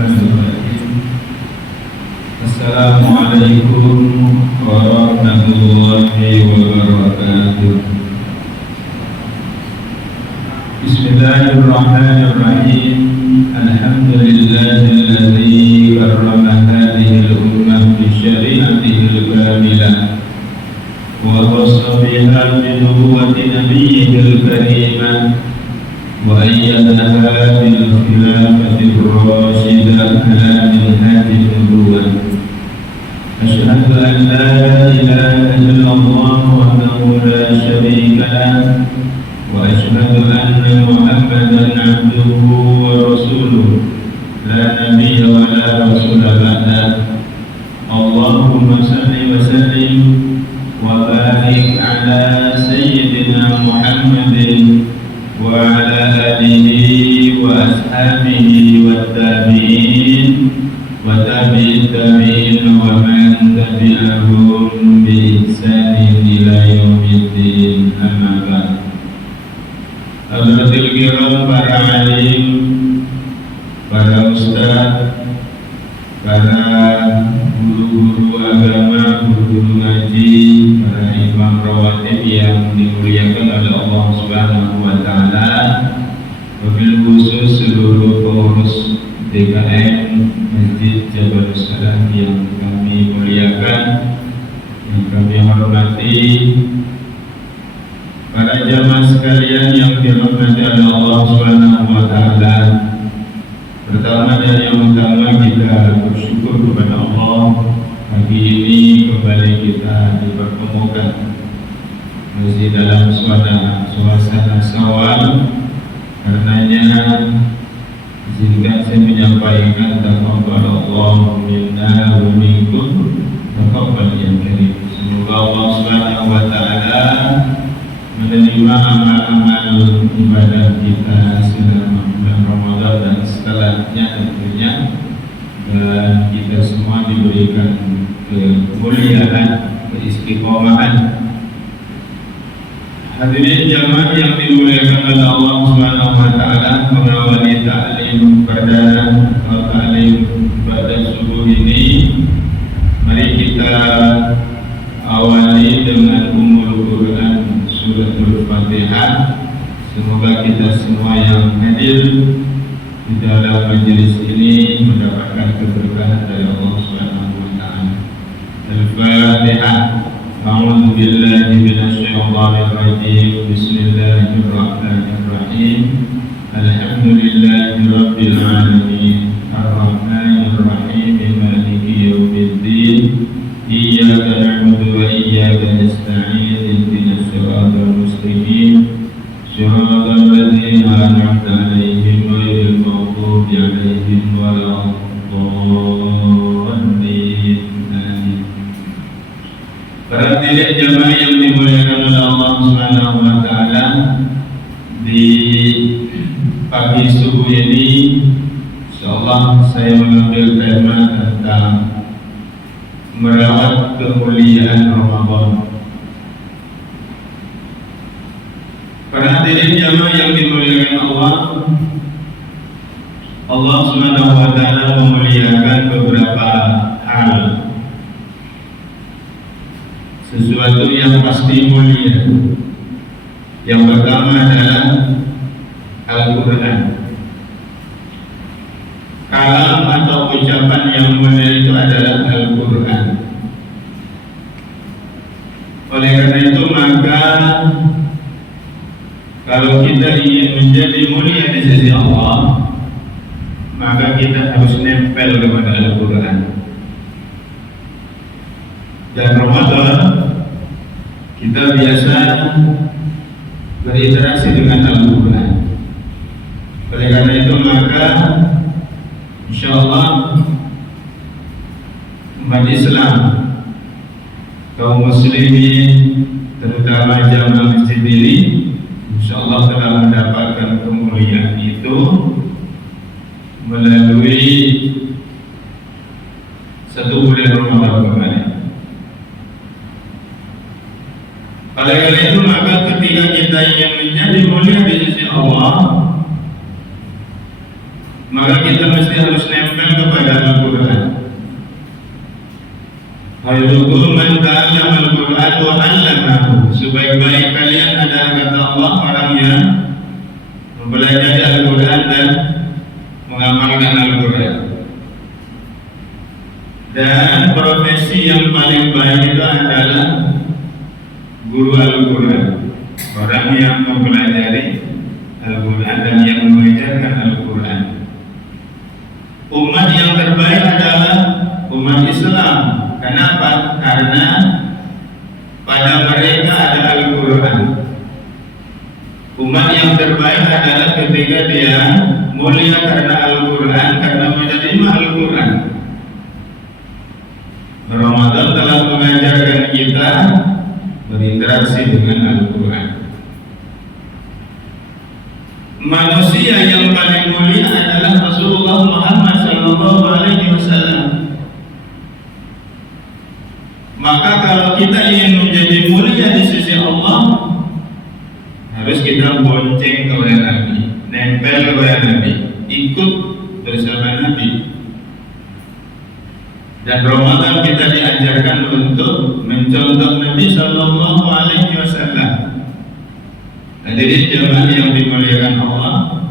Bismillahirrahmanirrahim. Assalamualaikum warahmatullahi wabarakatuh. Bismillahirrahmanirrahim. Alhamdulillahilladzi karrama hadhihi al-ummah bi syari'atihi al-kamilah wa khassa biha bi nubuwwati nabiyyihi al-karimah wa ayyadaha bil khilafati ar-rashidah ala minhaji an-nubuwwah. Asyhadu an la ilaha illallah wahdahu la syarika lah wa asyhadu anna Muhammadan abduhu wa rasuluh la nabiyya wa la rasula ba'dah. Allahumma salli wa sallim wa barik ala sayyidina Muhammadin wa ala alihi wa ashabihi wa tabi'in wa tabi'in tabi'in wa man tabi'ahum bi ihsanin ila yaumiddin. Amma ba'd. Hadratil kiram, para alim, para ustaz, para guru-guru agama, guru-guru ngaji, para imam rawatib yang dimuliakan oleh Allah Subhanahu wa taala, wabil khusus seluruh pengurus DKM Masjid Jabal Salam yang kami muliakan, yang kami hormati, para jamaah sekalian yang dirahmati oleh Allah Subhanahu wa taala. Pertama dan yang utama, kita bersyukur kepada Allah, pagi ini kembali kita dipertemukan masih dalam suasana Syawal. Karenanya izinkan saya menyampaikan taqabbalallahu minna wa minkum taqabbal ya karim. Semoga Allah Subhanahu wa taala menerima amal-amal ibadah kita selama bulan Ramadan dan setelahnya tentunya, dan kita semua diberikan kemuliaan, keistiqomahan. Hadirin jamaah yang dimuliakan oleh Allah Subhanahu wa taala, mengawali ta'lim perdana atau ta'lim pada subuh ini, mari kita awali dengan Ummul Quran Suratul Fatihah. Semoga kita semua yang hadir di dalam majelis ini mendapatkan keberkahan dari Allah Subhanahu wa taala. Al-Fatihah. A'udzu billahi minasyaitonir rajim. Bismillahirrahmanirrahim. Alhamdulillahi rabbil alamin. Ar-Rahmanir Rahim. Maliki yaumiddin. Iyyaka na'budu wa iyyaka nasta'in. Ihdinas siratal mustaqim. Shiratal ladzina an'amta 'alaihim ghairil maghdubi 'alaihim waladdallin. Amin. Para hadirin jamaah yang dimuliakan oleh Allah Subhanahu wa taala, di pagi subuh ini insyaallah saya mengambil tema tentang merawat kemuliaan Ramadan. Para hadirin jamaah yang dimuliakan Allah, Allah Subhanahu wa taala memuliakan beberapa hal, sesuatu yang pasti mulia. Yang pertama adalah Al-Quran. Kalam atau ucapan yang mulia itu adalah Al-Quran. Oleh karena itu maka kalau kita ingin menjadi mulia di sisi Allah, maka kita harus nempel kepada Al-Quran. Dan Ramadan kita biasa berinteraksi dengan Al-Quran. Oleh karena itu maka insyaallah umat Islam, kaum muslimin, terutama jamaah masjid ini, insyaallah telah mendapatkan kemuliaan itu melalui satu bulan Ramadan kemarin. Oleh karena itu maka ketika kita ingin menjadi mulia di sisi Allah, maka kita mesti harus nempel kepada Al-Quran. Khairukum man ta'allama al-Quran wa 'allamahu. Sebaik-baik kalian adalah kata Allah orang yang mempelajari Al-Quran dan mengamalkan Al-Quran. Dan profesi yang paling baik itu adalah guru Al-Quran, orang yang mempelajari Al-Quran dan yang mengajarkan Al-Quran. Umat yang terbaik adalah umat Islam. Kenapa? Karena pada mereka ada Al-Quran. Umat yang terbaik adalah ketika dia mulia karena Al-Quran, karena menerima Al-Quran. Ramadan telah mengajarkan kita berinteraksi dengan Al-Quran. Manusia yang paling mulia adalah Rasulullah Muhammad SAW. Maka kalau kita ingin menjadi mulia di sisi Allah, harus kita bonceng kepada Nabi, nempel kepada Nabi, ikut bersama Nabi. Dan Ramadan kita diajarkan untuk mencontoh Nabi Sallallahu Alaihi Wasallam. Hadirin jemaah yang dimuliakan Allah,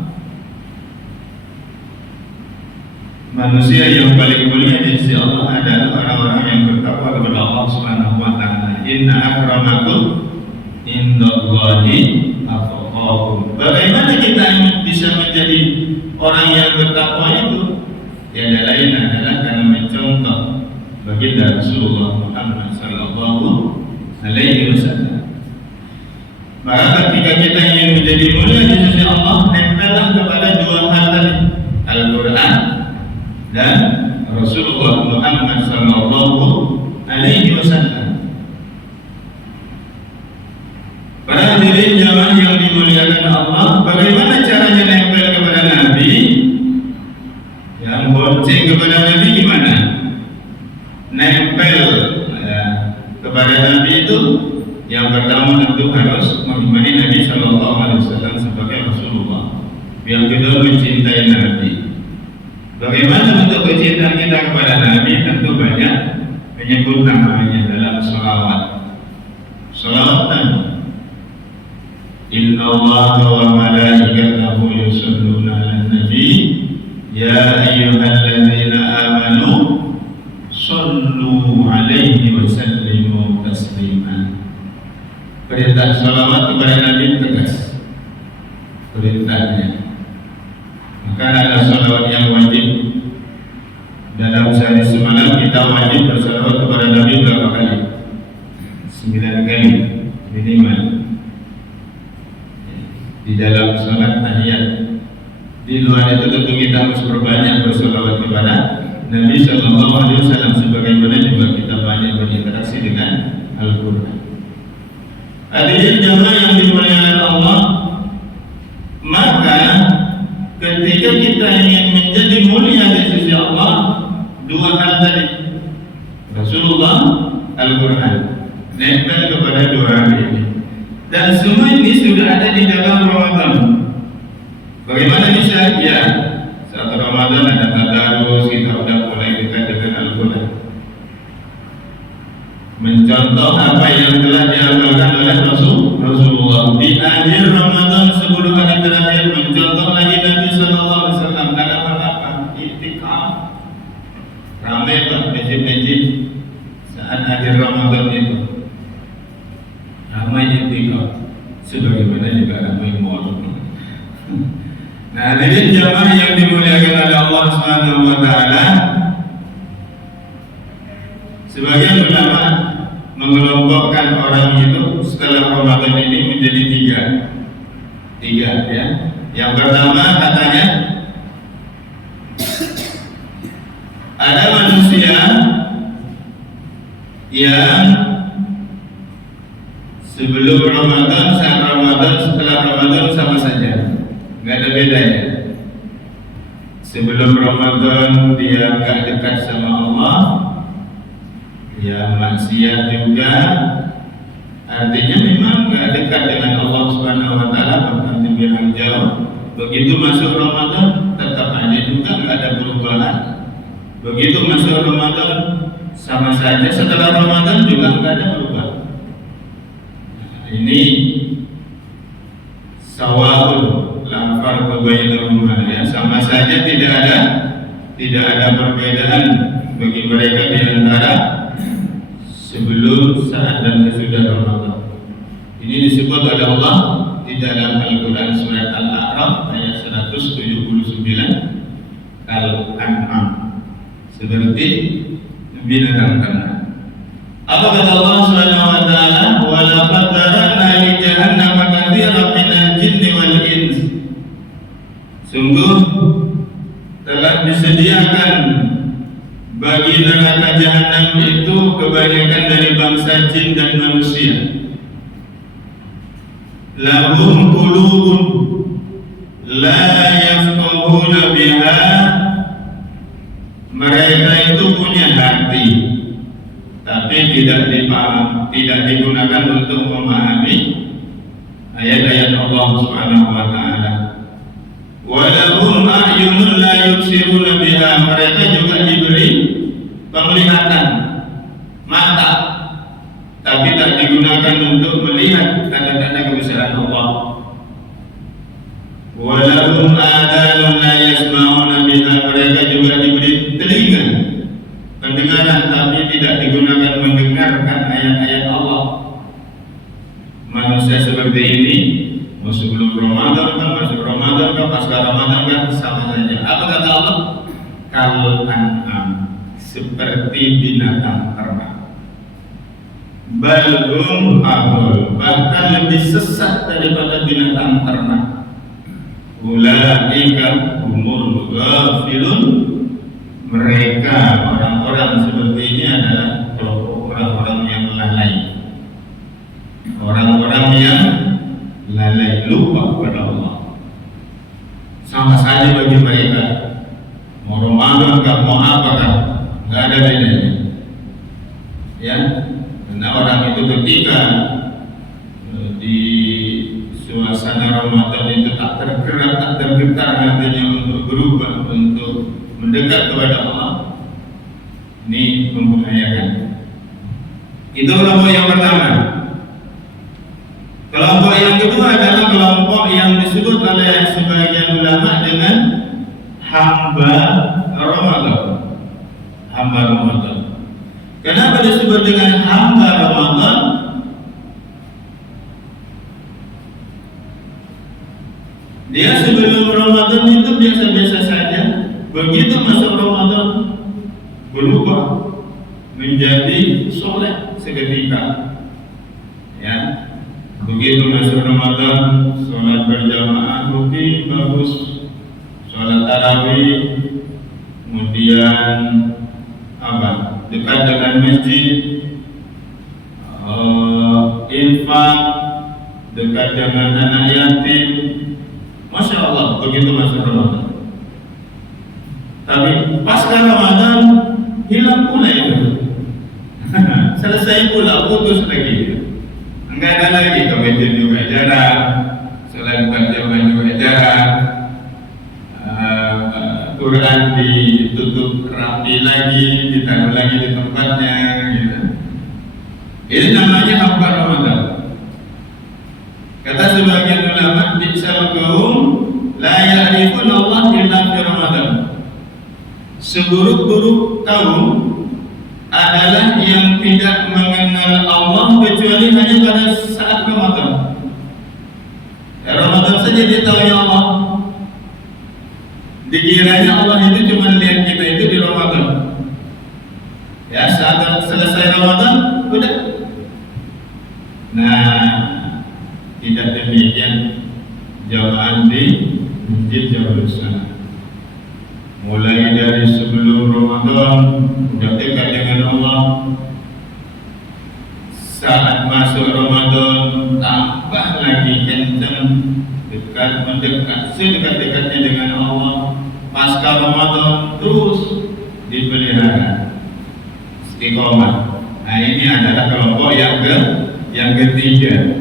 manusia yang paling mulia di sisi Allah adalah orang-orang yang bertakwa kepada Allah Subhanahu Wa Taala. Inna akramakum indallahi atqakum. Bagaimana kita bisa menjadi orang yang bertakwa itu? Yang lain adalah karena mencontoh baginda Rasulullah Muhammad Sallallahu Alaihi Wasallam. Maka ketika kita ingin menjadi mulia di sisi Allah, nempellah kepada dua hal tadi, Al-Quran dan Rasulullah Muhammad Sallallahu Alaihi Wasallam. Para hadirin jamaah yang dimuliakan Allah, bagaimana caranya nempel kepada Nabi? Yang bonceng kepada Nabi gimana? Nempel kepada Nabi itu yang pertama tentu harus mengimani Nabi Sallallahu Alaihi Wasallam sebagai Rasulullah. Yang kedua mencintai Nabi. Bagaimana bentuk kecintaan kita kepada Nabi? Tentu banyak menyebut namanya dalam salawat. Salawat Nabi. Inna Allah wa malaikatahu yusholluna 'alan nabi ya ayyuhalladzina amanu shollu 'alaihi wa sallimu taslima. Perintah salawat kepada Nabi tegas perintahnya. Maka ada salawat yang wajib. Dalam sehari semalam kita wajib bersalawat kepada Nabi berapa kali? 9 kali minimal. Di dalam salat tahiyat. Di luar itu tentu kita harus berbanyak bersalawat kepada Nabi Sallallahu Alaihi Wasallam, sebagaimana juga kita banyak berinteraksi dengan Al-Quran. Hadirin jamaah yang dimuliakan Allah, maka ketika kita ingin menjadi mulia di sisi Allah, dua hal tadi, Rasulullah, Al-Quran, nempel kepada dua hal ini. Dan semua ini sudah ada di dalam Ramadan. Bagaimana bisa? Ya, saat Ramadan ada tadarus, kita sudah mulai dekat dengan Al-Quran, mencontoh apa yang telah diamalkan oleh Rasulullah. Di akhir Ramadan sebelum hari terakhir mencontoh lagi Nabi Sallallahu Alaihi Wasallam dalam apa? I'tikaf. Ramai pak masjid-masjid saat akhir Ramadan itu. Ramai i'tikaf. Sebagaimana juga ramai mall. Nah, hadirin jamaah yang dimuliakan oleh Allah Subhanahu Wa Taala, sebagian ulama mengelompokkan orang itu setelah Ramadan ini menjadi tiga ya. Yang pertama katanya ada manusia yang sebelum Ramadan, saat Ramadan, setelah Ramadan sama saja, nggak ada bedanya. Sebelum Ramadan dia nggak dekat sama Allah, ya maksiat juga, artinya memang nggak dekat dengan Allah Subhanahu Wa Taala, bahkan lebih jauh. Begitu masuk Ramadan tetap aja juga nggak ada perubahan. Begitu masuk Ramadan sama saja, setelah Ramadan juga nggak ada perubahan. Ini sawa'un la farqa bainahuma, ya, sama saja tidak ada perbedaan bagi mereka di antara sebelum, saat dan sesudah Ramadan. Ini disebut oleh Allah di dalam Al-Quran surat Al-A'raf ayat 179, Al-An'am, seperti binatang ternak. Apa kata Allah Subhanahu wa taala? Wa laqad zara'na li jahannama katsiran minal jinni wal ins. Sungguh telah disediakan bagi neraka jahanam itu kebanyakan dari bangsa jin dan manusia. Lahum qulubun la yafqahuna biha. Mereka itu punya hati, tapi tidak digunakan untuk memahami ayat-ayat Allah Subhanahu wa taala. Wa lahum a'yunun la yubsiruna biha. Mereka juga diberi penglihatan, mata, tapi tak digunakan untuk melihat tanda-tanda kebesaran Allah. Wa lahum adhanun la yasma'una biha. Mereka juga diberi telinga, pendengaran, tapi tidak digunakan mendengarkan ayat-ayat Allah. Manusia seperti ini, mau sebelum Ramadan kan, masuk Ramadan kan, pasca Ramadan kan, sama saja. Apa kata Allah? Kal an'am, seperti binatang ternak. Balhum adol, bahkan lebih sesat daripada binatang ternak. Ulaika humul ghafilun. Mereka, orang-orang seperti ini adalah kelompok orang-orang yang lalai. Orang-orang yang lalai, lupa kepada Allah. Sama saja bagi mereka, mau Ramadan kah, mau apa kah, nggak ada bedanya. Ya, karena orang itu ketika di suasana Ramadan itu tak tergerak, tak tergetar hatinya untuk berubah, untuk mendekat kepada Allah, ini membahayakan. Itu kelompok yang pertama. Kelompok yang kedua adalah kelompok yang disebut oleh sebagian ulama dengan hamba Ramadan. Hamba Ramadan. Kenapa disebut dengan hamba Ramadan? Dia sebelum Ramadan itu biasa-biasa saja. Begitu masuk Ramadan berubah menjadi soleh seketika. Ya, begitu masuk Ramadan, sholat berjamaah rutin bagus, sholat tarawih, kemudian apa? Dekat dengan masjid, infak, dekat dengan anak yatim. Masya Allah, begitu masuk Ramadan. Tapi pasca Ramadan hilang pula itu. Selesai pula, putus lagi. Enggak ada lagi, ke masjid juga jarang, sholat berjamaah juga jarang, Quran ditutup rapi lagi, ditaruh lagi di tempatnya, gitu. Ini namanya hamba Ramadan. Kata sebagian ulama, bi'sal qaum la ya'rifun Allah illa fi Ramadan. Seburuk-buruk kaum adalah yang tidak mengenal Allah kecuali hanya pada saat Ramadan. Ramadan saja dia tahu ya Allah. Dikiranya Allah itu cuma lihat kita itu di Ramadan. Ya, saat selesai Ramadan, udah. Nah, tidak demikian jamaah di masjid Jabal Sana. Mulai dari sebelum Ramadan sudah dekat dengan Allah. Saat masuk Ramadan tambah lagi kencang, dekat mendekat sedekat-dekatnya dengan Allah. Pasca Ramadan terus dipelihara istiqomah. Nah, ini adalah kelompok yang ketiga.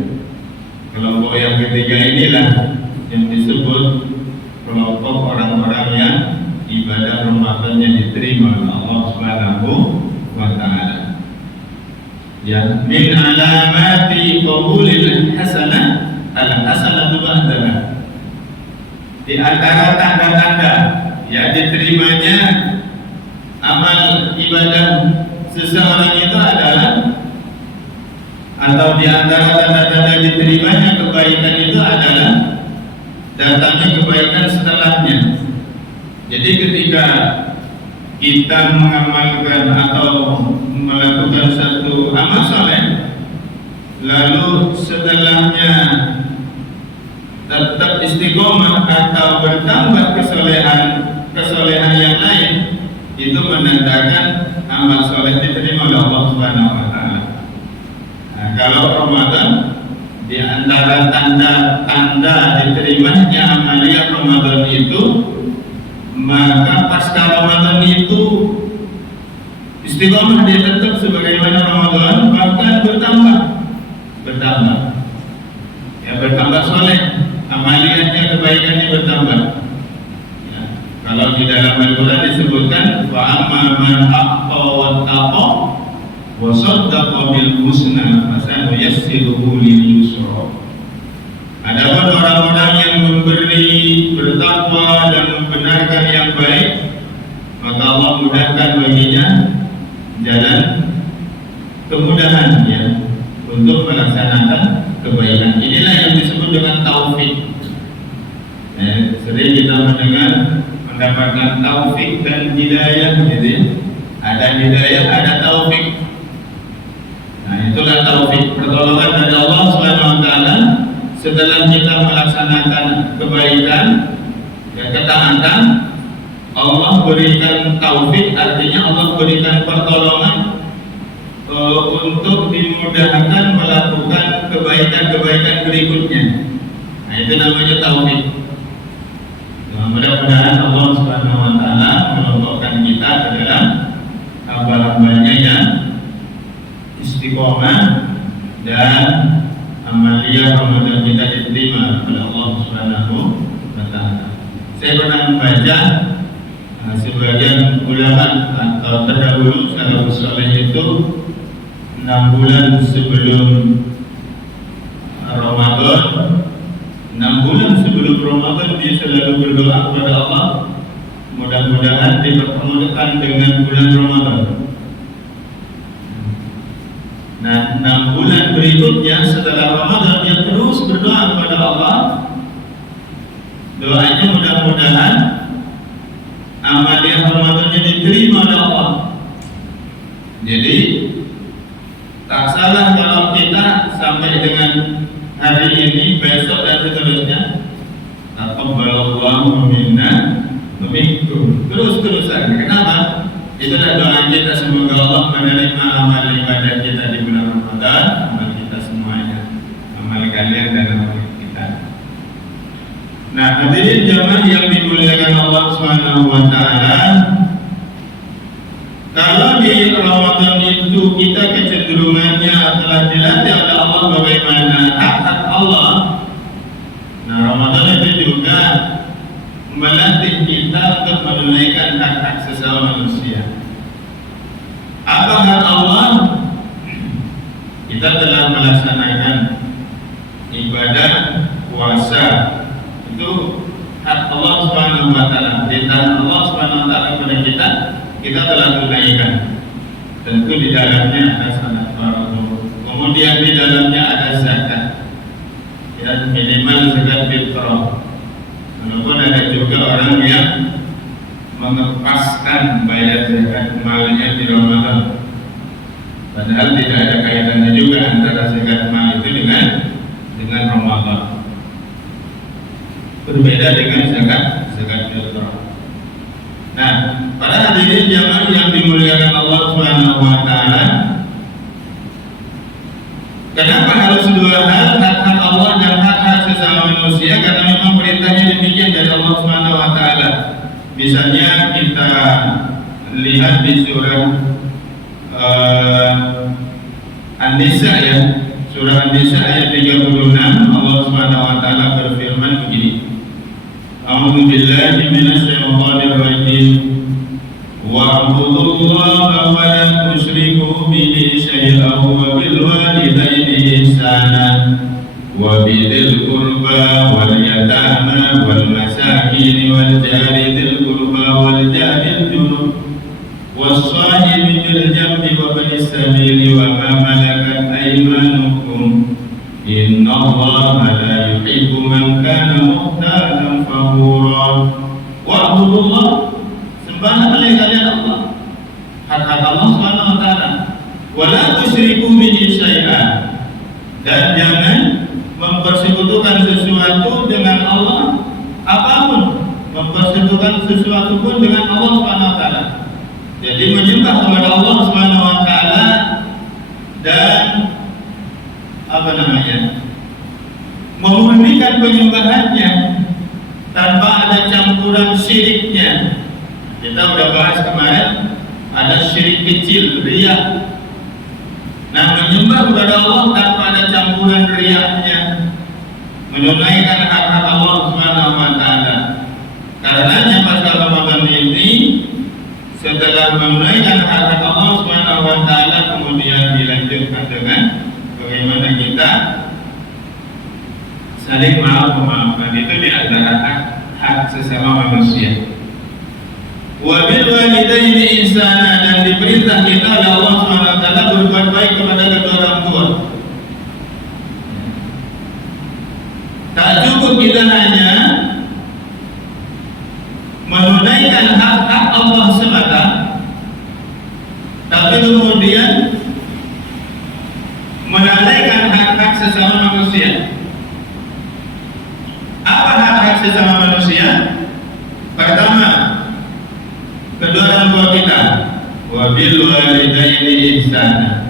Kelompok yang ketiga inilah yang disebut kelompok orang-orang yang ibadah Ramadannya diterima oleh Allah Subhanahu wa taala. Ya, min alamati qabulil hasanah al-hasanatu ba'daha. Di antara tanda-tanda ya diterimanya amal ibadah seseorang itu adalah, atau di antara tanda-tanda diterimanya kebaikan itu adalah datangnya kebaikan setelahnya. Jadi ketika kita mengamalkan atau melakukan satu amal saleh, lalu setelahnya tetap istiqomah atau bertambah kesolehan yang lain, itu menandakan amal soleh diterima oleh Allah Subhanahu wa taala. Nah, kalau Ramadan, di antara tanda-tanda diterimanya amaliyah Ramadan itu, maka pasca Ramadan itu istiqomah dia tetap sebagaimana Ramadan, bahkan bertambah ya, bertambah soleh, amaliyahnya, kebaikannya bertambah ya. Kalau di dalam Al-Quran disebutkan wa amma man aqqa wa taqa wa saddaqa bil husna fasanuyassiruhu lil yusra. Adapun orang-orang yang memberi, bertakwa dan membenarkan yang baik, maka Allah mudahkan baginya jalan kemudahan ya untuk melaksanakan kebaikan. Inilah yang disebut dengan taufik. Sering kita mendengar mendapatkan taufik dan hidayah, gitu. Ada hidayah, ada taufik. Nah, itulah taufik, pertolongan dari Allah Subhanahu wa taala setelah kita melaksanakan kebaikan dan ketaatan. Allah berikan taufik, artinya Allah berikan pertolongan untuk dimudahkan melakukan kebaikan-kebaikan berikutnya. Nah, itu namanya taufik. Nah, mudah-mudahan Allah Subhanahu wa taala menunjukkan kita ke dalam hamba-hambanya yang istiqomah dan amaliyah Ramadan kita diterima oleh Allah Subhanahu wa taala. Saya pernah membaca sebagian ulama atau terdahulu salafus saleh itu 6 bulan sebelum Ramadan, 6 bulan sebelum Ramadan dia selalu berdoa kepada Allah, mudah-mudahan dipertemukan dengan bulan Ramadan. Nah, 6 bulan berikutnya setelah Ramadan dia terus berdoa kepada Allah. Doanya mudah-mudahan amaliyah Ramadannya diterima oleh Allah. Jadi tak salah kalau kita sampai dengan hari ini, besok dan seterusnya, taqabbalallahu minna wa minkum, terus-terusan. Kenapa? Itulah doa kita, semoga Allah menerima amal ibadah kita di bulan Ramadan, amal kita semuanya, amal kalian dan amal kita. Nah, hadirin jamaah yang dimuliakan Allah Subhanahu wa taala, kalau di Ramadan itu kita kecenderungannya telah dilatih oleh Allah bagaimana hak-hak Allah. Nah, Ramadan itu juga melatih kita untuk menunaikan hak-hak sesama manusia. Apa hak Allah? Kita telah melaksanakan ibadah puasa, itu hak Allah Subhanahu wa taala. Perintah Allah Subhanahu wa taala kepada kita telah tunaikan. Tentu di dalamnya ada salat fardu. Kemudian di dalamnya ada zakat. Ya, minimal zakat fitrah. Walaupun ada juga orang yang mengepaskan bayar zakat malnya di Ramadan, padahal tidak ada kaitannya juga antara zakat mal itu dengan Ramadan. Berbeda dengan zakat fitrah. Nah, para hadirin jamaah yang dimuliakan Allah Subhanahu wa taala, kenapa harus dua hal, hak-hak Allah dan hak-hak sesama manusia? Karena memang perintahnya demikian dari Allah Subhanahu wa taala. Misalnya kita lihat di surah An-Nisa ya, surah An-Nisa ayat 36, Allah Subhanahu wa taala berfirman begini. A'udzu billahi minasyaitonir rajim. Wa'budullaha wa la tusyriku bihi syai'an wa bil walidayni ihsana wa bidzil qurba wal yatama wal masakin wal jari dzil qurba wal jari junub was-sahibi bil jambi wa binis sabili wa ma malakat aymanukum innallaha la yuhibbu man kana mukhtalan fakhura. Wa'budullaha, sembahlah oleh kalian Allah, hak-hak Allah Subhanahu wa taala. Wa la tusyriku bihi syai'an, dan jangan mempersekutukan sesuatu dengan Allah apapun, mempersekutukan sesuatu pun dengan Allah Subhanahu wa taala. Jadi menyembah kepada Allah Subhanahu wa taala dan memurnikan penyembahannya tanpa ada campuran syiriknya. Kita sudah bahas kemarin, ada syirik kecil, riya. Nah, menyembah kepada Allah tanpa ada campuran riyanya, menunaikan hak-hak Allah Subhanahu wa taala. Karenanya pada Ramadan ini, setelah menunaikan hak-hak Allah Subhanahu wa taala, kemudian dilanjutkan dengan bagaimana kita saling maaf-memaafkan. Itu di antara hak sesama manusia. Wa bil walidayni ihsana, dan diperintah kita oleh Allah Subhanahu wa taala berbuat baik kepada kedua orang tua. Tak cukup kita hanya menunaikan hak-hak Allah semata, tapi kemudian menunaikan hak-hak sesama manusia. Apa hak-hak sesama manusia? Pertama, kedua orang tua kita, wa bil walidayni ihsana,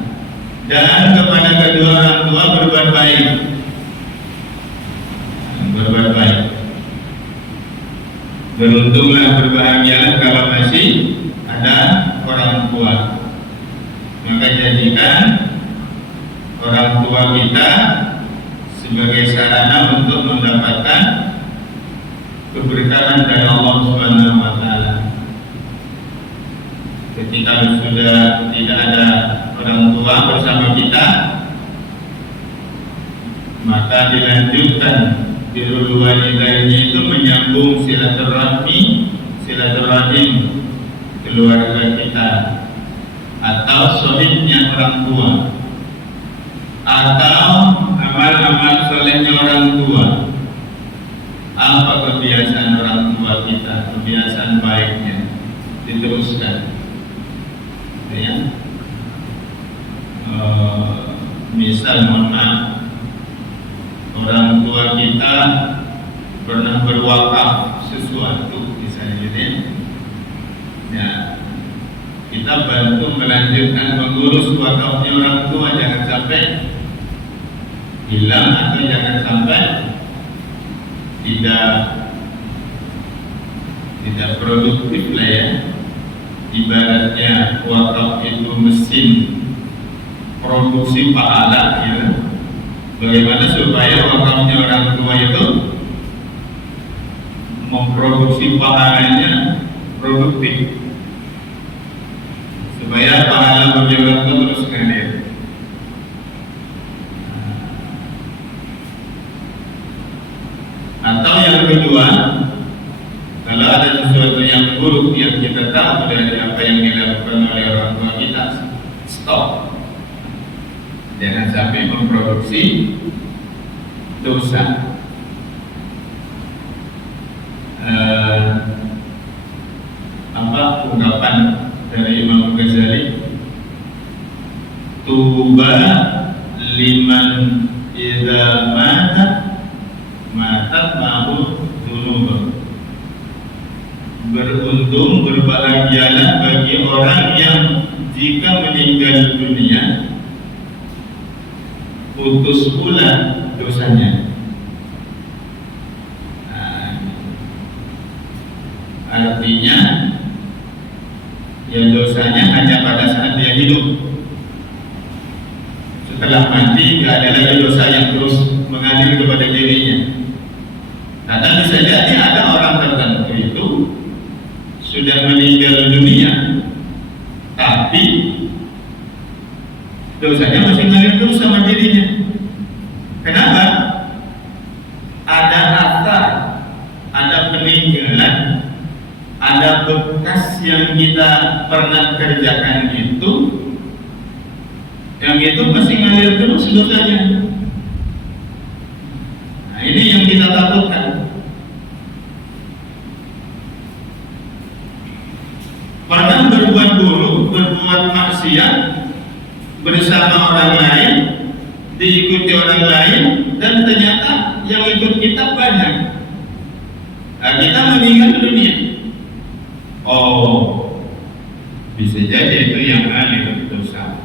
dan kepada kedua orang tua berbuat baik. Berbuat baik. Beruntunglah, berbahagialah kalau masih ada orang tua. Maka jadikan orang tua kita sebagai sarana untuk mendapatkan keberkahan dari Allah Subhanahu wa taala. Ketika sudah tidak ada orang tua bersama kita, maka dilanjutkan birrul walidaini, itu menyambung silaturahim keluarga kita, atau solidnya orang tua, atau amal-amal solehnya orang tua. Apa kebiasaan orang tua kita, kebiasaan baiknya, diteruskan. Ya. Misal, mohon maaf, orang tua kita pernah berwakaf sesuatu, misalnya gitu ya, kita bantu melanjutkan mengurus wakafnya orang tua, jangan sampai hilang atau jangan sampai tidak produktif lah ya. Ibaratnya wakaf itu mesin produksi pahala gitu. Bagaimana supaya wakafnya orang tua itu memproduksi pahalanya produktif, supaya pahala bagi orang tua terus ngalir. Atau yang kedua, kalau ada sesuatu yang buruk yang kita tahu dari apa yang dilakukan oleh orang tua kita, stop. Jangan sampai memproduksi dosa. Ungkapan dari Imam Ghazali, tuba liman idza matat ma'u dzunub. Beruntung, berbahagialah bagi orang yang jika meninggal dunia putus pula dosanya. Artinya ya dosanya hanya pada saat dia hidup. Setelah mati tidak ada lagi dosa yang terus mengalir kepada dirinya. Karena bisa jadi ada orang tertentu itu sudah meninggal dunia, tapi dosanya masih ngalir terus sama dirinya. Kenapa? Ada asar, ada peninggalan, ada bekas yang kita pernah kerjakan itu, yang itu masih ngalir terus dosanya. Nah, ini yang kita takutkan. Pernah berbuat buruk, berbuat maksiat bersama orang lain, diikuti orang lain, dan ternyata yang ikut kita banyak. Nah, kita meninggal dunia. Oh, bisa jadi itu yang ngalir dosa.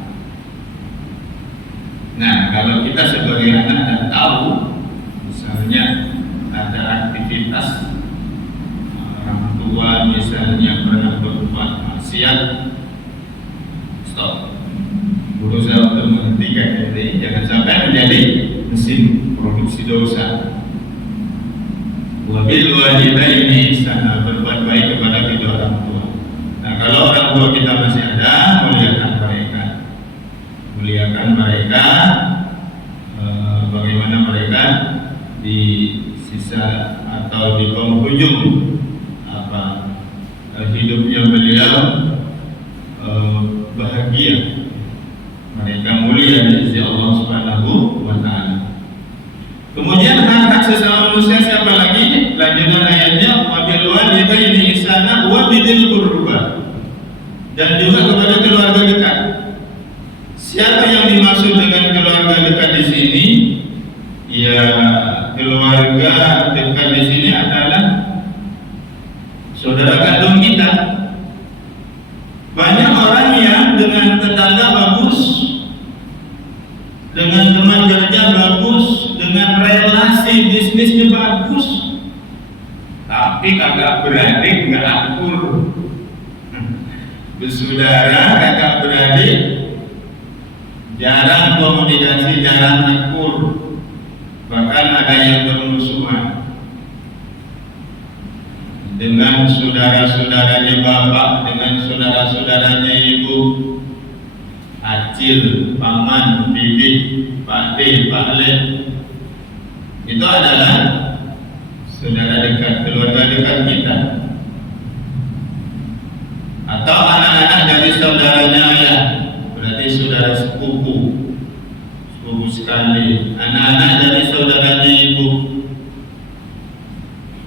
Nah, kalau kita sebagai anak dan tahu, misalnya ada aktivitas orang tua misalnya pernah berbuat maksiat, stop, berusaha untuk menghentikan. Jadi jangan sampai menjadi mesin produksi dosa. Wabil walidaini ihsana, berbuat baik kepada kedua orang tua. Nah, kalau orang tua kita masih ada, muliakan mereka. Bagaimana mereka di sisa atau di penghujung hidupnya beliau bahagia, mereka mulia di sisi Allah Subhanahu wa Ta'ala. Kemudian hak sesama manusia siapa lagi? Lanjutan ayatnya, wabil walidaini ihsana wa bidzil qurba, dan juga kepada keluarga dekat. Siapa yang dimaksud dengan keluarga dekat di sini? Ya, keluarga dekat di sini adalah saudara kandung kita. Banyak orang yang dengan tetangga bagus, dengan teman kerja bagus, dengan relasi bisnisnya bagus, tapi kagak beradik, nggak akur. Bersaudara kakak beradik jarang komunikasi, jarang akur, bahkan ada yang bermusuhan dengan saudara-saudaranya bapak, dengan saudara-saudaranya ibu, acil, paman, bibi, pakde, pakle. Itu adalah saudara dekat, keluarga dekat kita. Atau anak-anak dari saudaranya ayah, berarti saudara sepupu sekali. Anak-anak dari saudaranya ibu,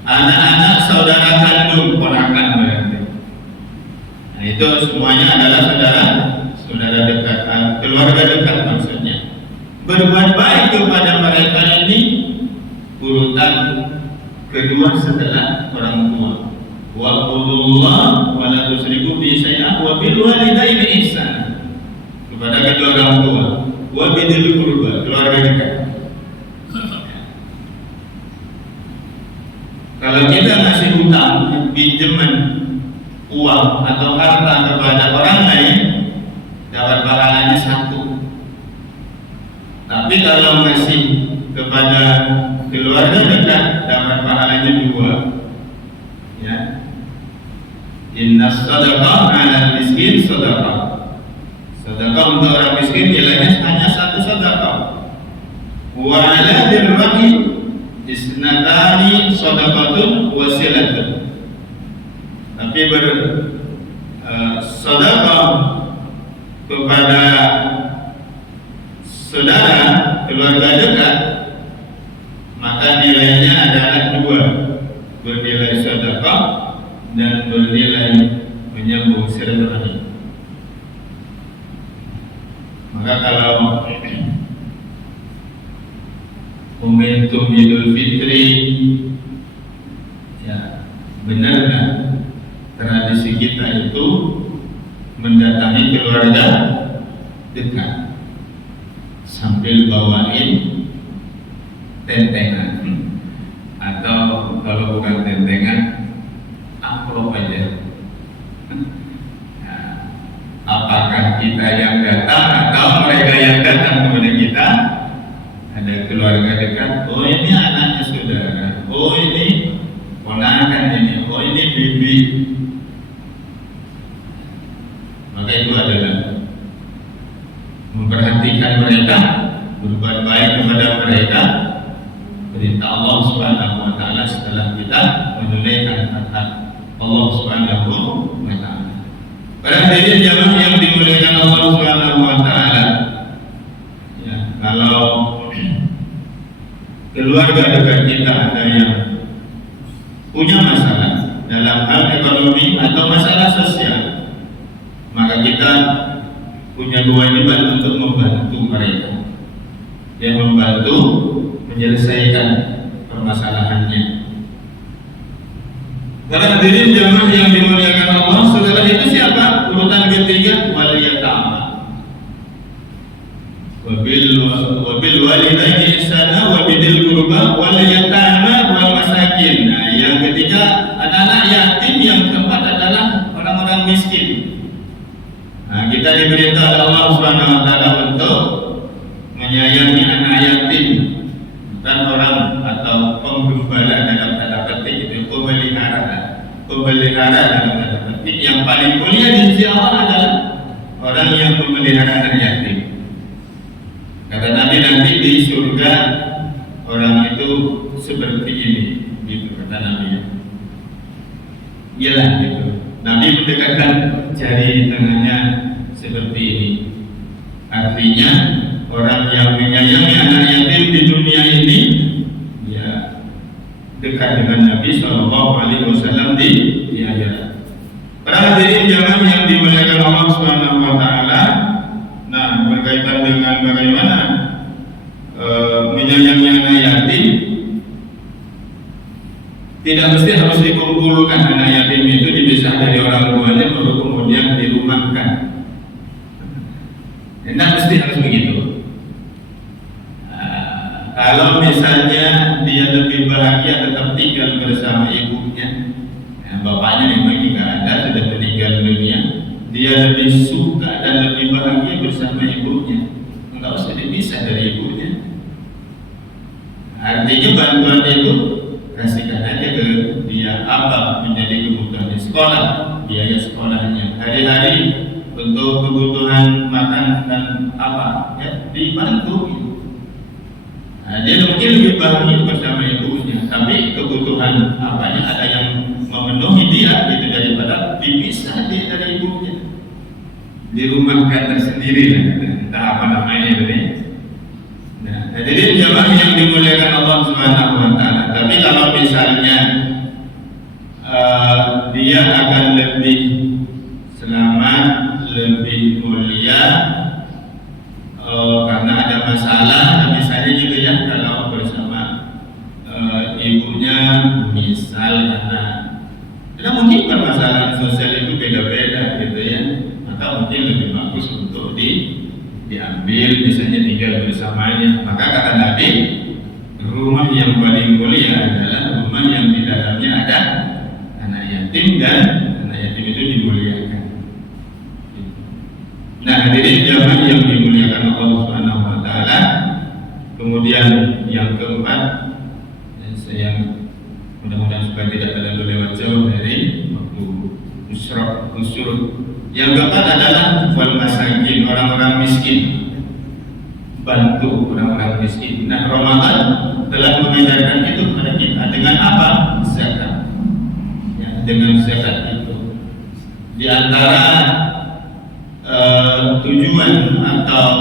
anak-anak saudara kandung, ponakan berarti. Nah, itu semuanya adalah saudara dekat, keluarga dekat maksudnya. Berbuat baik kepada mereka ini urutan kedua setelah orang tua. Wa'budullah wa la tusyriku bihi syai'an wa bil walidaini ihsana, kepada kedua orang tua. Wa bidzil qurba, keluarga dekat. Kalau kita ngasih hutang, pinjaman uang atau harta kepada orang lain, dapat pahalanya 1. Tapi kalau ngasih kepada keluarga dekat, dapat pahalanya 2. Ya. Inna sadaqah 'alal miskin sadaqah. Sedekah untuk orang miskin nilainya hanya 1 sedekah. Wa 'ala dzil rahim isnatani sadaqatun wasilatun. Tapi sedekah kepada saudara, keluarga dekat, maka nilainya adalah 2, bernilai sedekah dan bernilai menyambung silaturahim. Maka kalau momentum Idul Fitri, ya benarkah tradisi kita itu mendatangi keluarga dekat sambil bawain tentengan, atau kalau bukan tentengan, amplop aja. Apakah kita yang datang atau mereka yang datang kepada kita? Ada keluarga dekat, oh ini anaknya saudara, oh ini bibi, maka itu adalah memperhatikan mereka, berbuat baik kepada mereka, perintah Allah Subhanahu wa taala setelah kita menunaikan hak Allah Subhanahu wa taala. Para hadirin jamaah yang dimuliakan Allah Subhanahu wa taala, ya, kalau keluarga dekat kita ada yang punya masalah dalam hal ekonomi atau masalah sosial, maka kita punya kewajiban untuk membantu mereka, yang membantu menyelesaikan permasalahannya. Para hadirin jamaah yang dimuliakan Allah, setelah itu siapa? Urutan ketiga, wal yatama. Wabil walidaini ihsana wa bidil qurba wal yatama wal masakin. Nah, yang ketiga anak-anak yatim, yang keempat adalah orang-orang miskin. Nah, kita diperintah oleh Allah Subhanahu wa taala untuk menyayangi anak yatim, bukan orang atau penggembala dalam tanda petik, itu pemelihara dalam tanda petik. Yang paling mulia di sisi Allah adalah orang yang memelihara anak yatim. Kata Nabi, nanti di surga orang itu seperti ini, gitu kata Nabi. Iyalah gitu. Nabi mendekatkan jari tengahnya seperti ini. Artinya orang yang menyayangi anak yatim di dunia ini, ya, dekat dengan Nabi Shallallahu Alaihi Wasallam di akhirat. Para hadirin jamaah yang dimuliakan Allah Subhanahu Wa Taala, nah, berkaitan dengan bagaimana menyayangi anak yatim, tidak mesti harus dikumpulkan anak yatim itu dipisah dari orang tuanya baru kemudian dirumahkan. Tidak mesti harus begitu. Kalau misalnya dia lebih bahagia tetap tinggal bersama ibunya, ya, bapaknya memang tidak ada, sudah meninggal dunia, dia lebih suka dan lebih bahagia bersama ibunya, enggak usah dipisah dari ibunya. Artinya bantuan itu kasihkan aja ke dia, apa menjadi kebutuhannya, sekolah, biaya sekolahnya, hari-hari untuk kebutuhan makan dan apa, ya, dibantu gitu. Nah, dia mungkin lebih bahagia bersama ibunya, tapi kebutuhan apanya ada yang memenuhi dia gitu, daripada dipisah dia dari ibunya, dirumahkan tersendiri lah, entah apa namanya ini. Nah, jadi jamaah yang dimuliakan Allah Subhanahu wa taala. Tapi kalau misalnya dia akan lebih selamat, lebih mulia karena ada masalah, misalnya juga ya, kalau bersama ibunya, misal karena mungkin permasalahan sosial itu beda-beda gitu ya, maka mungkin lebih bagus untuk diambil, misalnya tinggal bersamanya. Maka kata Nabi, rumah yang paling mulia adalah rumah yang di dalamnya ada anak yatim, dan anak yatim itu dimuliakan. Nah, hadirin jamaah yang dimuliakan Allah Subhanahu wa taala. Kemudian yang keempat, saya mudah-mudahan supaya tidak terlalu lewat jauh dari waktu usrut. Yang keempat adalah wal masakin, orang-orang miskin. Bantu orang-orang miskin. Nah, Ramadan telah mengajarkan itu kepada kita. Dengan apa? Zakat. Ya, dengan zakat itu. Di antara tujuan atau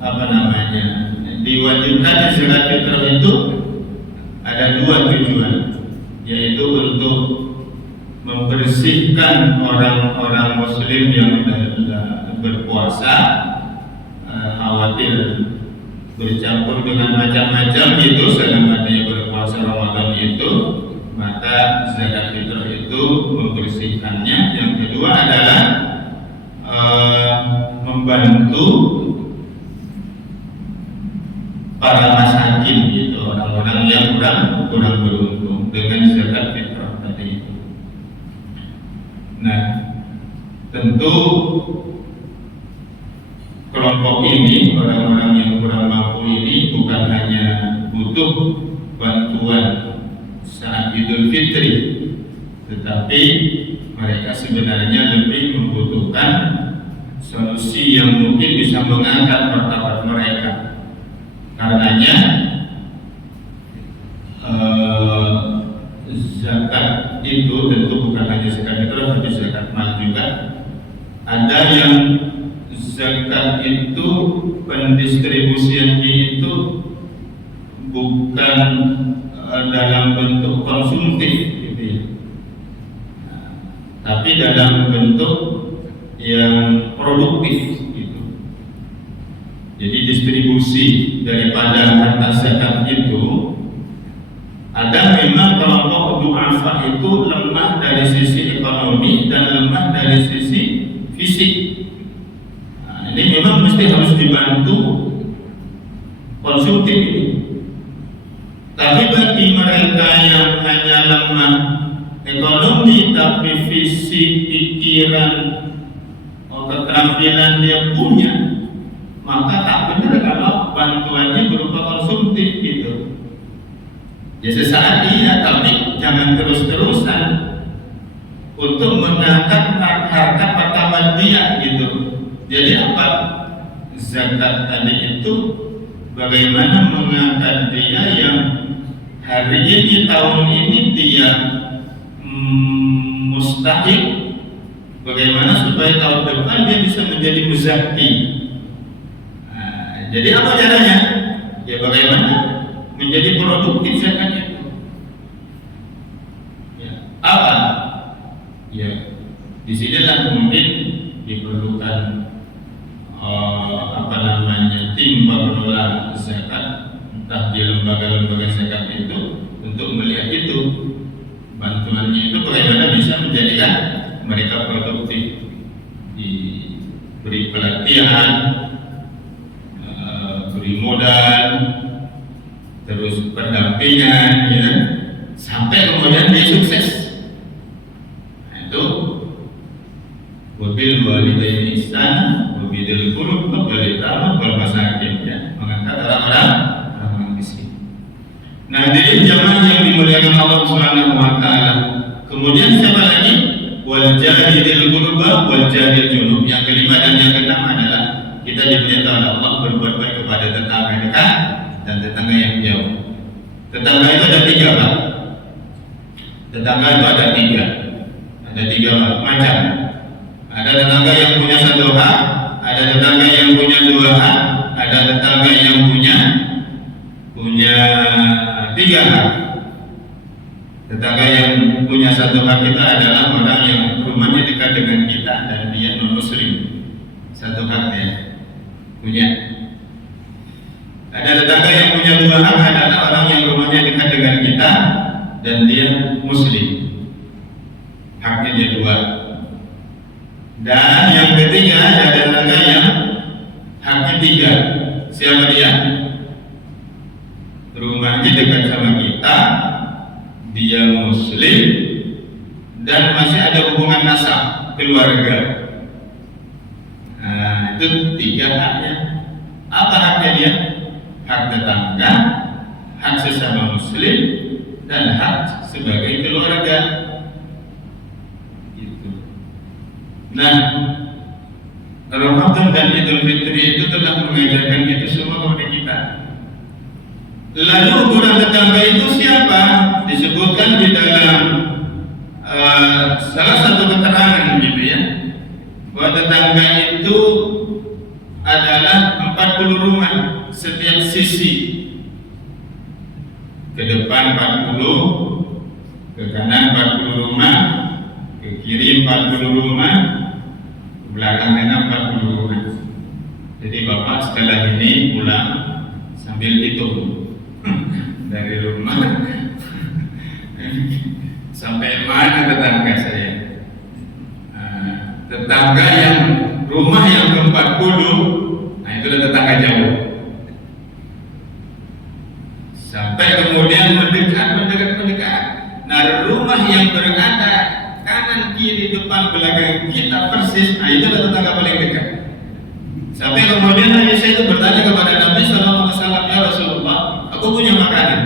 apa namanya diwajibkan zakat fitrah itu ada dua tujuan, yaitu untuk membersihkan orang-orang muslim yang berpuasa, khawatir bercampur dengan macam-macam itu selama dia berpuasa Ramadan itu, maka zakat fitrah itu membersihkannya. Yang kedua adalah membantu para masakin gitu, orang-orang yang kurang beruntung dengan zakat fitrah tadi itu. Nah, tentu kelompok ini, orang-orang yang kurang mampu ini, bukan hanya butuh bantuan saat Idul Fitri, tetapi mereka sebenarnya lebih membutuhkan solusi yang mungkin bisa mengangkat martabat mereka. Karenanya zakat itu tentu bukan hanya zakat fitrah, tapi zakat mal juga. Ada yang zakat itu pendistribusiannya itu bukan dalam bentuk konsumtif gitu ya, tapi dalam bentuk yang produktif gitu. Jadi distribusi daripada harta zakat itu, ada memang kelompok du'afa itu lemah dari sisi ekonomi dan lemah dari sisi fisik. Nah, ini memang mesti harus dibantu konsumtif ini. Tapi bagi mereka yang hanya lemah ekonomi tapi fisik, pikiran, keterampilan dia punya, maka tak benar kalau bantuannya berupa konsumtif gitu. Ya sesaat iya, tapi jangan terus-terusan untuk mengangkat harkat martabat dia gitu. Jadi apa? Zakat tadi itu bagaimana mengangkat dia yang hari ini, tahun ini dia mustahik, bagaimana supaya tahun depan dia bisa menjadi muzakki. Nah, jadi apa caranya? Ya bagaimana menjadi produktif zakat itu. Ya, apa? Ya, di sinilah mungkin diperlukan tim pengelola zakat, entah di lembaga-lembaga zakat itu, untuk melihat itu bantuannya itu bagaimana bisa menjadikan mereka produktif, diberi pelatihan, beri modal, terus pendampingan, ya, sampai kemudian dia sukses. Nah, itu wabil walidaini ihsana wabidil qurba wal yatama wal masakin, ya, mengangkat orang-orang miskin. Nah, jadi jamaah yang dimuliakan Allah Subhanahu wa taala. Kemudian siapa lagi? Wal jahilil qurba wal jahil junub. Yang kelima dan yang keenam adalah kita diperintah oleh Allah berbuat baik kepada tetangga dekat dan tetangga yang jauh. Tetangga itu ada tiga, Pak. Tetangga itu ada tiga. Ada tiga macam. Ada tetangga yang punya satu hak, ada tetangga yang punya dua hak, ada tetangga yang punya tiga hak. Tetangga yang punya satu hak kita adalah orang yang rumahnya dekat dengan kita dan dia non-muslim. Satu hak dia punya. Ada tetangga yang punya dua hak adalah orang yang rumahnya dekat dengan kita dan dia muslim. Haknya dia dua. Dan yang ketiga ada tetangga yang haknya tiga. Siapa dia? Rumahnya dekat sama kita, dia muslim, dan masih ada hubungan nasab keluarga. Nah, itu tiga haknya. Apa haknya dia? Hak tetangga, hak sesama muslim, dan hak sebagai keluarga. Gitu. Nah, Ramadan dan Idul Fitri itu telah mengajarkan itu semua kepada kita. Lalu ukuran tetangga itu siapa? Disebutkan di dalam salah satu keterangan gitu ya, bahwa tetangga itu adalah 40 rumah setiap sisi. Ke depan 40, ke kanan 40 rumah, ke kiri 40 rumah, ke belakang kanan 40 rumah. Jadi Bapak setelah ini pulang sambil hitung dari rumah sampai mana tetangga saya. Tetangga yang rumah yang ke-40, nah itulah tetangga jauh. Sampai kemudian mendekat. Nah, rumah yang berada kanan, kiri, depan, belakang kita persis, nah itulah tetangga paling dekat. Sampai kemudian Aisyah itu bertanya kepada Nabi Sallallahu Alaihi Wasallam, ya Rasulullah, aku punya makanan.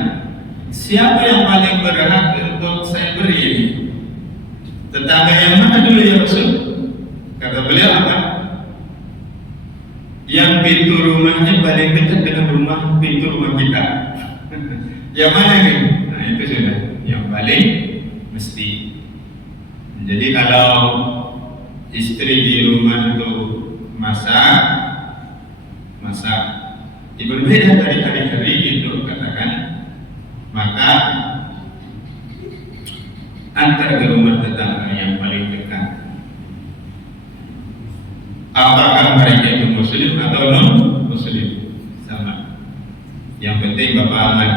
Siapa yang paling berhak untuk saya beri ini? Tetangga yang mana dulu ya Rasul? Kata beliau apa? Yang pintu rumahnya paling dekat dengan pintu rumah kita. Yang mana kan? Nah itu sudah yang paling mesti. Jadi kalau istri di rumah itu masak, berbeda dari hari-hari itu katakan, maka antar ke rumah tetangga yang paling dekat. Apakah mereka itu muslim atau non muslim? Sama. Yang penting Bapak aman,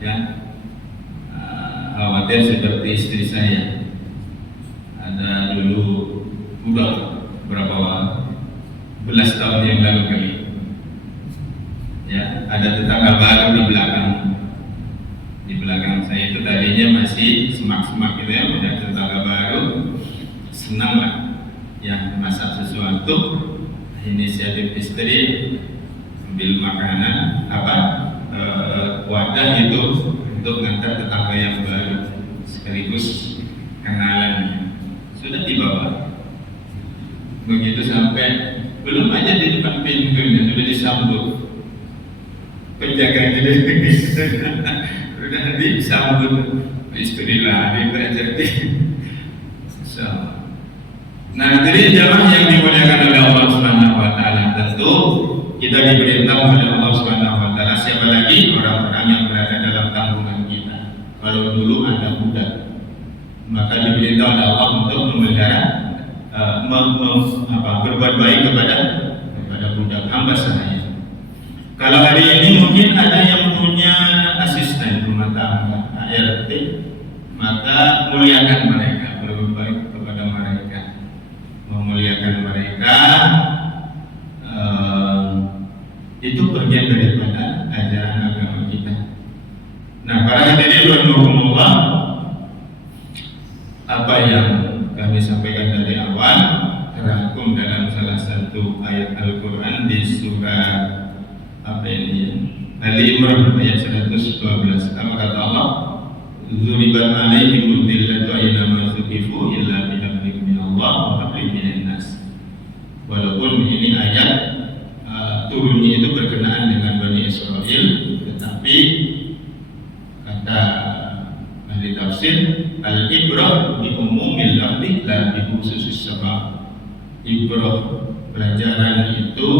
ya. Khawatir seperti istri saya. Ada dulu udah berapa belas tahun yang lalu kali. Ya, ada tetangga baru di belakang saya itu tadinya masih semak-semak gitu ya, udah tetangga baru, senang lah ya masak sesuatu, inisiatif istri ambil makanan wadah itu untuk ngantar tetangga yang baru sekaligus kenalan, sudah dibawa. Begitu sampai belum aja di depan pintunya sudah disambut penjaganya dari sudah disambut istri lagi terjadi. Nah, jadi jamaah yang dimuliakan oleh Allah Subhanahu wa taala, tentu kita diperintah oleh Allah Subhanahu wa taala, siapa lagi orang-orang yang berada dalam tanggungan kita. Kalau dulu ada budak, maka diperintah oleh Allah untuk memelihara berbuat baik kepada budak hamba sahaya. Kalau hari ini mungkin ada yang punya asisten rumah tangga ART, maka muliakan mereka, berbuat baik kepada mereka, memuliakan mereka. Itu bagian daripada ajaran agama kita. Nah, para hadirin rahimakumullah, apa yang kami sampaikan dari awal terangkum dalam salah satu ayat Al-Quran di surah Ali Imran ayat 112. Apa kata Allah? Dzuribat alaihimud dhillatu aina suqifu illa bihablin minallah wa hablin minan nas. Walaupun ini ayat turunnya itu berkenaan dengan Bani Israel, tetapi kata ahli tafsir, al-ibrah bi umumil lafzi la bi khususis sabab. Ibrah, pelajaran itu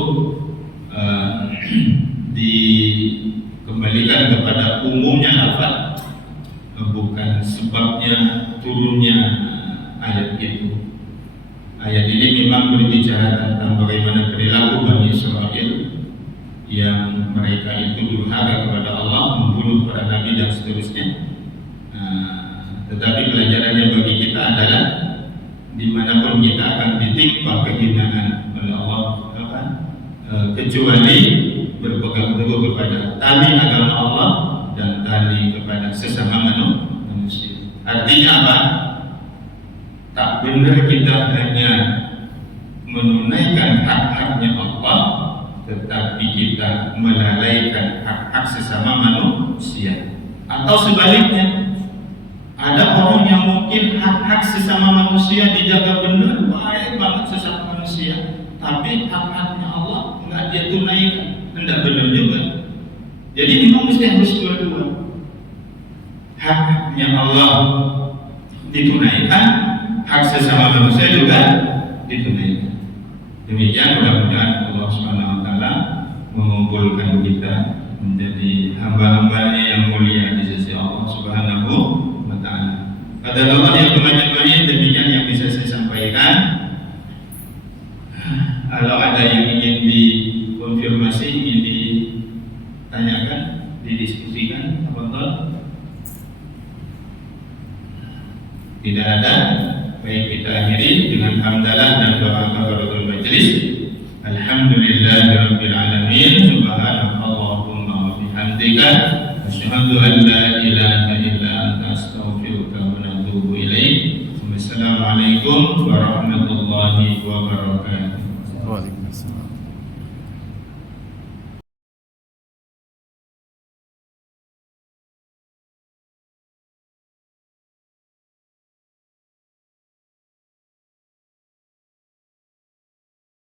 dikembalikan kepada umumnya lafaz, bukan sebabnya turunnya ayat itu. Ayat ini memang berbicara tentang bagaimana perilaku Bani Israel yang mereka itu durhaka kepada Allah, membunuh para nabi dan seterusnya. Tetapi pelajarannya bagi kita adalah dimanapun kita akan ditimpa kehinaan oleh Allah, kecuali berpegang teguh kepada tali agama Allah dan tali kepada sesama manusia. Artinya apa? Tak benar kita hanya menunaikan hak-haknya Allah, tetapi kita melalaikan hak-hak sesama manusia. Atau sebaliknya, ada orang yang mungkin hak-hak sesama manusia dijaga benar, baik banget sesama manusia, tapi hak-haknya Allah nggak dia tunaikan, tidak benar juga. Jadi memang mesti harus dua-dua. Hak-haknya Allah ditunaikan, hak sesama manusia juga ditunaikan. Demikian mudah-mudahan Allah Subhanahu wa taala mengumpulkan kita menjadi hamba-hambanya yang mulia di sisi Allah Subhanahu wa taala. Pada Allah yang kemajuan demikian yang bisa saya sampaikan. Kalau ada yang ingin dikonfirmasi, ingin ditanyakan, didiskusikan, apa-apa? Tidak ada. Baik, kita akhiri dengan hamdalah dan doa kafaratul majlis. Alhamdulillahirabbil alamin. Subhanakallahumma wa bihamdika asyhadu an la ilaha illa anta astaghfiruka wa atubu ilaik. Wassalamualaikum warahmatullahi wabarakatuh. Waalaikumsalam.